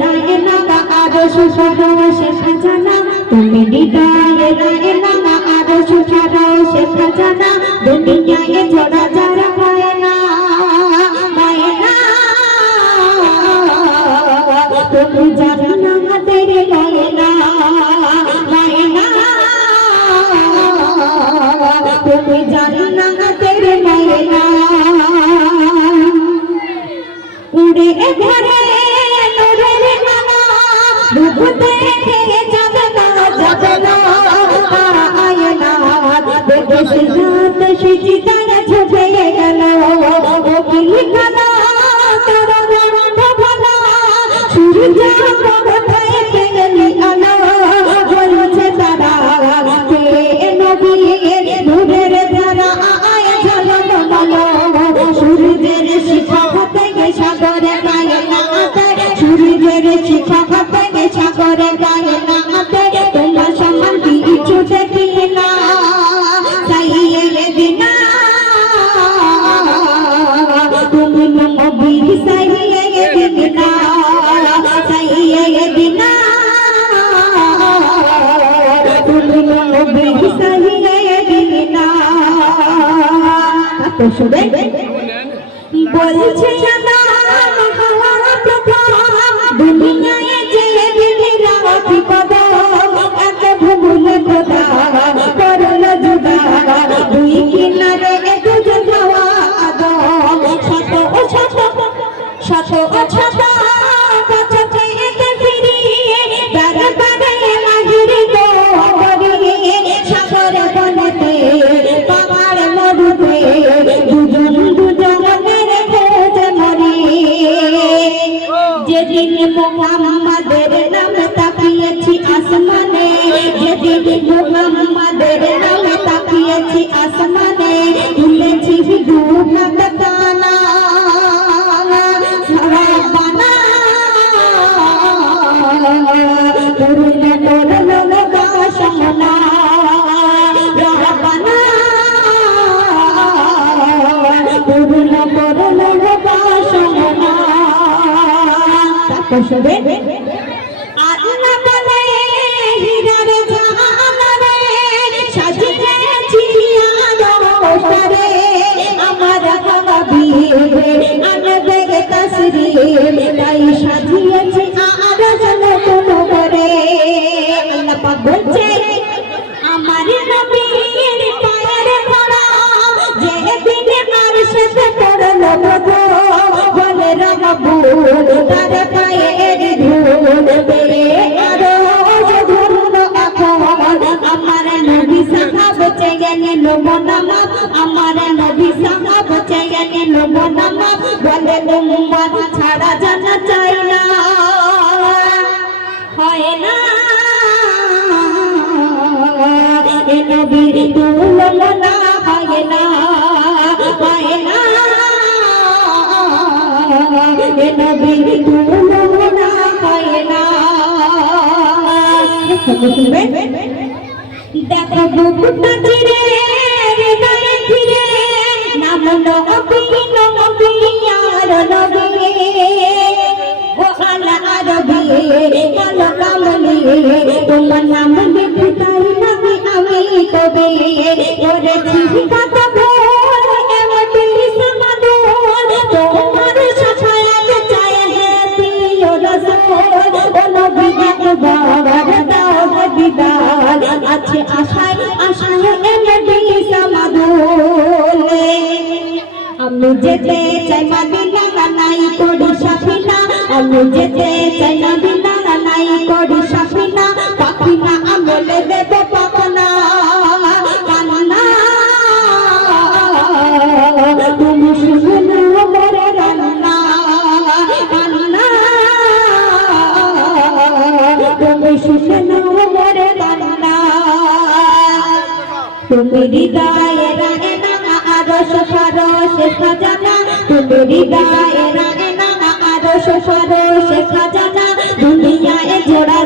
রায় নামা আরো সুসারো সে খাজানা তুমি হৃদয়ে রায় নামা আরো সুসারো সে খাজানা দুনিয়ায় জোড়া যারা হয় না তুমি জানো না আমাদের হয় না তুমি জানো না আমাদের হয় না উড়ে ঘরে নূরের মালা রূপ দেখে যাবে না আয়না দেখে সিজাত সিজিদার ঝুঁকে গেল ও পিলিকানা তোর রঙ ভালা সূর্য কোথায় গেলি আলো বলছে তারা কে নবী নূরের ধারা আয় ঝলমলো সূর্যের শিখা থেকে সাগরে গায়ে নাতে সূর্যের শিখা থেকে সাগরে গায়ে নাতে তোমার সমান কিছু দেখি না সাইয়ে দিনা তুমি নবী সাইয়ে দিনা সাইয়ে দিনা তুমি নবী সাইয়ে দিনা তো শুনে বলছে জানা দুনিয়ায় যে দিনেরা বিপদ এত ভুলে খোদা করল জুদা দুই কিনারে দুজন হওয়া আদম শত ও শত শত ও শত বছরে এতে ফিরিয়ে বারে বারে মাহির গো করিয়ে সাগরে বনেতে পাহাড় মরুতে দুজন দুজনের খোঁজে মরি যেদিন মুহাম্মাদের নামে তাকিয়েছি আসমানে যেদিন মুহাম্মাদের নামে তাকিয়েছি আসমানে তুলেছি দুহাত কানা সারাবানা করুণা করলো লোকাশনা রাবানা করুণা করলো লোকাশনা শুনে আল্লাহ বলে হীরার জাহানারে সাজিয়েছি আলো সারে আমার হাবিবে আনবে তাসরিম তাই সাজিয়েছি আরশ নতুন করে আল্লাহ পাক বলছে আমার নবীর পায়ের ধরা যেদিন আরশে পড়লো প্রভু বলে রাবুল তার পায়ের ধুল পেয়ে আরো ধরল এখন আমার নবী সাহাব চেয়ে নিল মনামা আমার নবী সাহাব চেয়ে নিল মনামা বলে উম্মত ছাড়া জানা চাই না হয় না এ নবীর তুলনা হয় না হয় না এ নবীর তুলনা হয় না দেখো বুকটা চিরে হৃদয়ে ফিরে নাম নবী নবী আর নবী ও আলা আরবি কালো কামলি তোমার নাম দেখে তাই নাকি আমি তবে করেছি কত ভুল এমন সমাদর তোমার সাফায়াত চাই হে প্রিয় রাসূল ও নবী একবার দাও দিদার আছে আশায় আশায় নবী সমাদর আমি যেতে চাই মদিনা নাই করি সাফিনা আমি যেতে চাই মদিনা নাই করি সাফিনা পাখিনা আমলে দেব পাবনা কান্না তুমি শুনো মোর রান্না কান্না তুমি শুনো মোর রান্না তুমি হৃদয়ে রায় না আরশ ফারশ খাজানা তুমি হৃদয়ে রায় না আরশ ফারশ খাজানা দুনিয়ায় জোড়া